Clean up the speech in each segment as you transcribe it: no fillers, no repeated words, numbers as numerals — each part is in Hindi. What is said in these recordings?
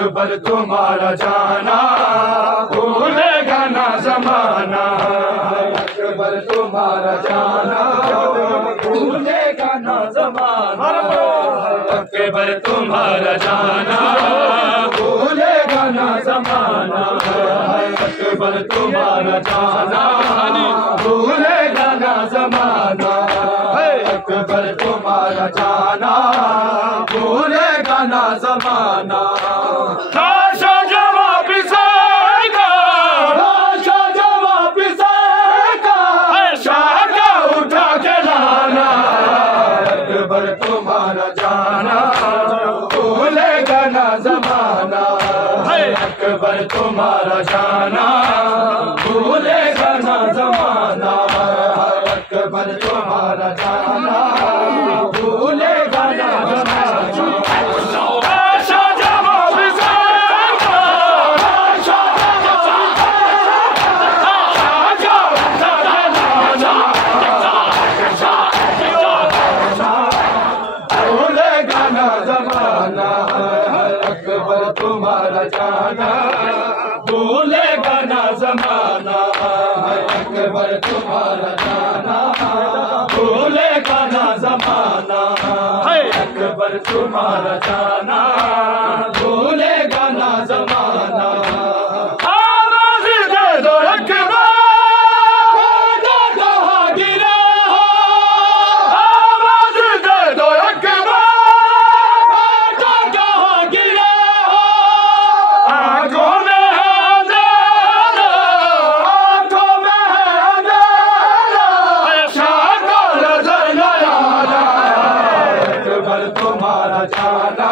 अकबर तुम्हारा जाना भूलेगा ना जमाना, अकबर तुम्हारा जाना भूलेगा ना जमाना, अकबर तुम्हारा जाना भूलेगा ना जमाना, अकबर तुम्हारा जाना भूलेगा ना जमाना, अकबर तुम्हारा जाना भूलेगा ना जमाना। लाशा जवाब पिसेगा, लाशा जवाब पिसेगा, शाह का उठा के लाना, अकबर तुम्हारा जाना भूलेगा ना जमाना, अकबर तुम्हारा जाना भूलेगा ना जमाना, अकबर तुम्हारा जाना भूलेगा ना जमाना। अकबर तुम्हारा जाना भूलेगा ना जमाना, अकबर तुम्हारा जाना भूलेगा ना जमाना, अकबर तुम्हारा जाना भूलेगा ना जमाना। आवाज़ दे दो अकबर, गिरा हो, आवाज़ दे दो अकबर, तुम्हारा जाना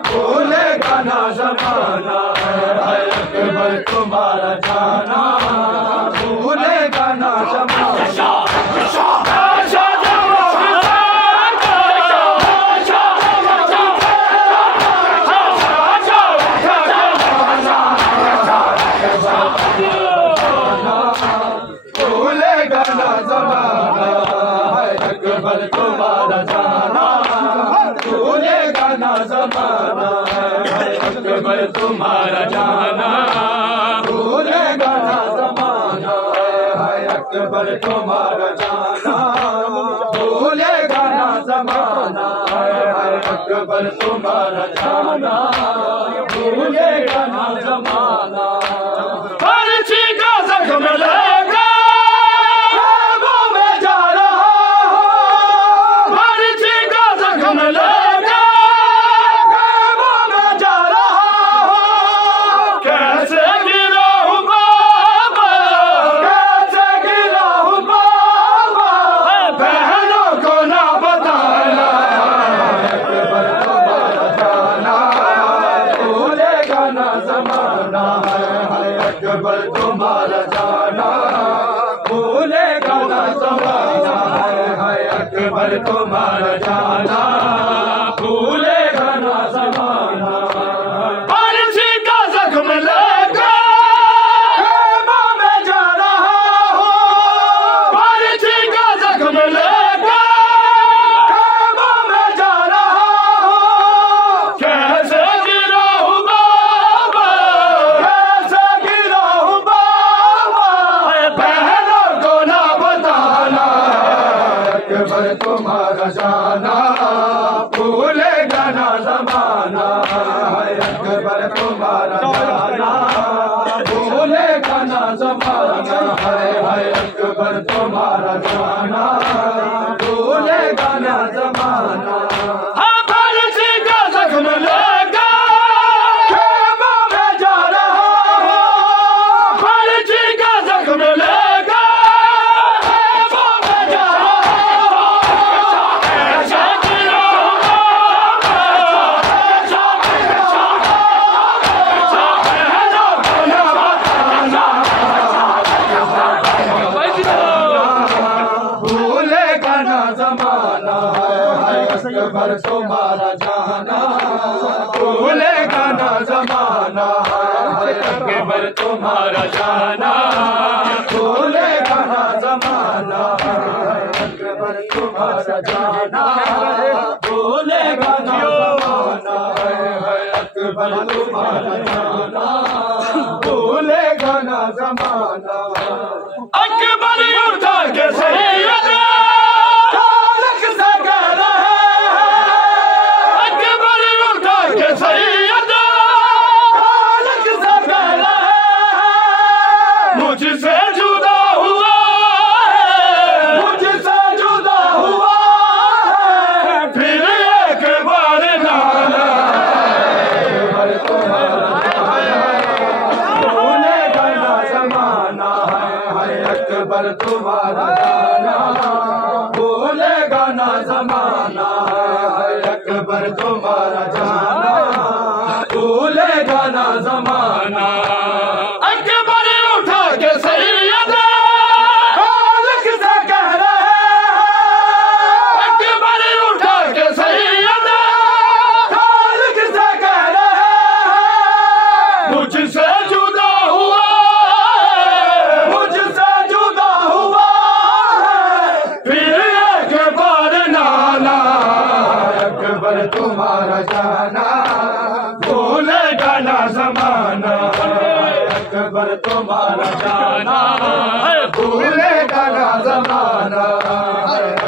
भूलेगा ना जमाना, अकबर तुम्हारा जाना भूलेगा ना जमाना। भूलेगा ना जमाना, अकबर तुम्हारा जाना भूलेगा ना जमाना, अकबर तुम्हारा जाना भूलेगा ना जमाना, अकबर तुम्हारा जाना भूलेगा ना जमाना, अकबर तुम्हारा जाना भूलेगा ना जमाना। पर्ची का जख्म लगा वो मैं जा रहा हूँ, पर्ची का जख्म लगा वो मैं जा रहा हूँ, कैसे गिरा हूँ बाबा, कैसे गिरा हूँ बाबा, बहनों को ना बताना, अकबर तुम्हारा जाना भूलेगा ना जमाना, अकबर तुम्हारा जाना भूलेगा ना जमाना, अकबर तुम्हारा जाना भूलेगा ना जमाना। पर्ची का जख्म लगा वो मैं जा रहा हूँ, पर्ची का जख्म लगा वो मैं जा रहा हूँ, कैसे गिरा हूँ बाबा, कैसे गिरा हूँ बाबा, बहनों को ना बताना, अकबर तुम्हारा जाना अकबर तुम्हारा जाना भूलेगा ना जमाना अकबर तुम्हारा जाना भूलेगा ना जमाना अकबर तुम्हारा जाना भूलेगा ना जमाना अकबर तुम्हारा जाना भूलेगा ना जमाना अकबर उठा के सैयद तारक से कह रहे अकबर उठा के सैयद तारक से कह रहे मुझसे जुदा हुआ है मुझसे जुदा हुआ है फिर एक बार नाना भूलेगा ना जमाना अकबर तुम्हारा जाना भूलेगा ना जमाना अकबर तुम्हारा जाना भूलेगा ना जमाना अकबर उठा के सैयद तारक से कह रहे अकबर उठा के सैयद तारक से कह रहे मुझसे जुदा हुआ मुझसे जुदा हुआ फिर एक बार नाना अकबर तुम्हारा जाना भूलेगा ना जमाना अकबर तुम्हारा जाना भूलेगा ना जमाना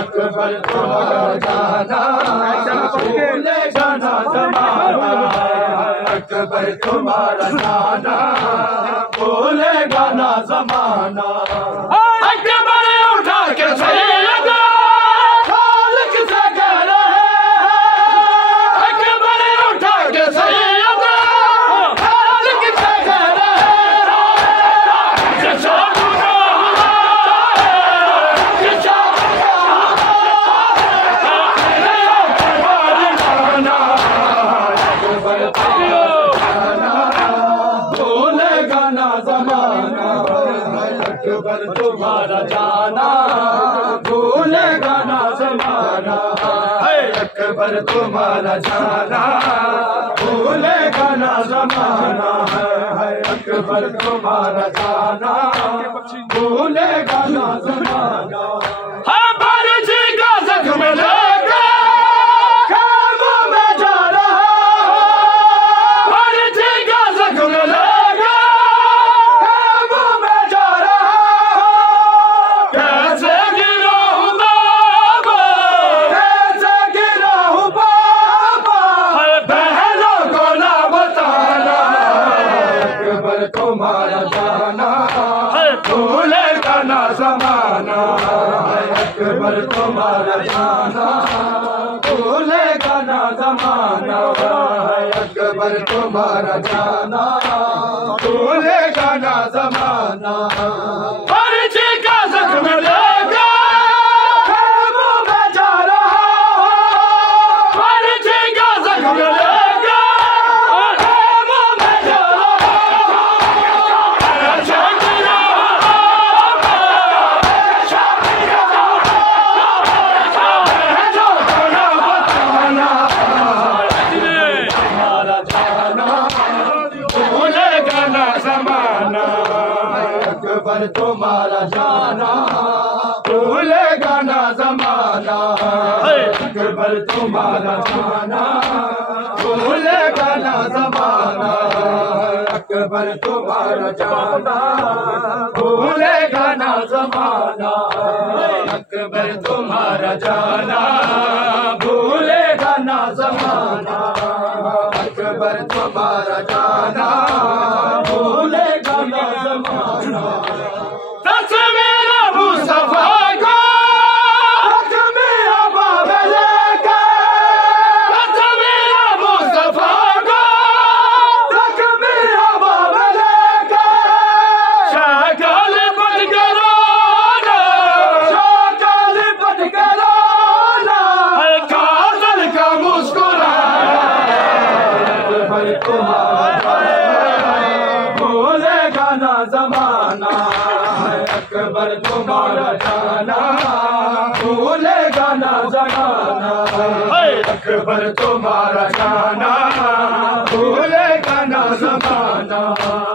अकबर तुम्हारा जाना भूलेगा ना जमाना अकबर तुम्हारा जाना भूलेगा ना जमाना अकबर उठा के सैयद तारक से कह रहे अकबर उठा के सैयद तारक से कह रहे जैसा जुदा हुआ जैसा अकबर भूलेगा ना जमाना अकबर तुम्हारा जाना भूलेगा ना जमाना अकबर तुम्हारा जाना भूलेगा ना जमाना अकबर तुम्हारा जाना भूलेगा ना जमाना हमार जी का जख्म लेकर ख्वाबों में जा रहा हमार जी का जख्म लेकर ख्वाबों में जा रहा कैसे गिरा हूँ बाबा कैसे गिरा हूँ बाबा बहनों को ना बताना अकबर तुम्हारा जाना भूलेगा ना जमाना अकबर तुम्हारा जाना भूलेगा ना जमाना अकबर तुम्हारा जाना भूलेगा ना जमाना हर जी का जख्म लेगा ख्वाबों में जा रहा हर जी का जख्म लेगा ख्वाबों में जा रहा तुम्हारा जाना भूलेगा ना जमाना अकबर तुम्हारा जाना भूलेगा ना जमाना अकबर तुम्हारा जाना भूलेगा ना जमाना अकबर तुम्हारा जाना भूलेगा ना जमाना अकबर तुम्हारा जाना भूलेगा ना जमाना अकबर तुम्हारा जाना भूलेगा ना जमाना तस्वीर मुस्तफा को हक में अबाब लेकर तस्वीर मुस्तफा को हक में अबाब लेकर शाकल बन गराना शाकल बन गराना काजल का मुस्कुराना अकबर तुम्हारा भूलेगा ना जमाना अकबर तुम्हारा जाना भूलेगा ना जमाना तुम्हारा जाना भूलेगा ना ज़माना।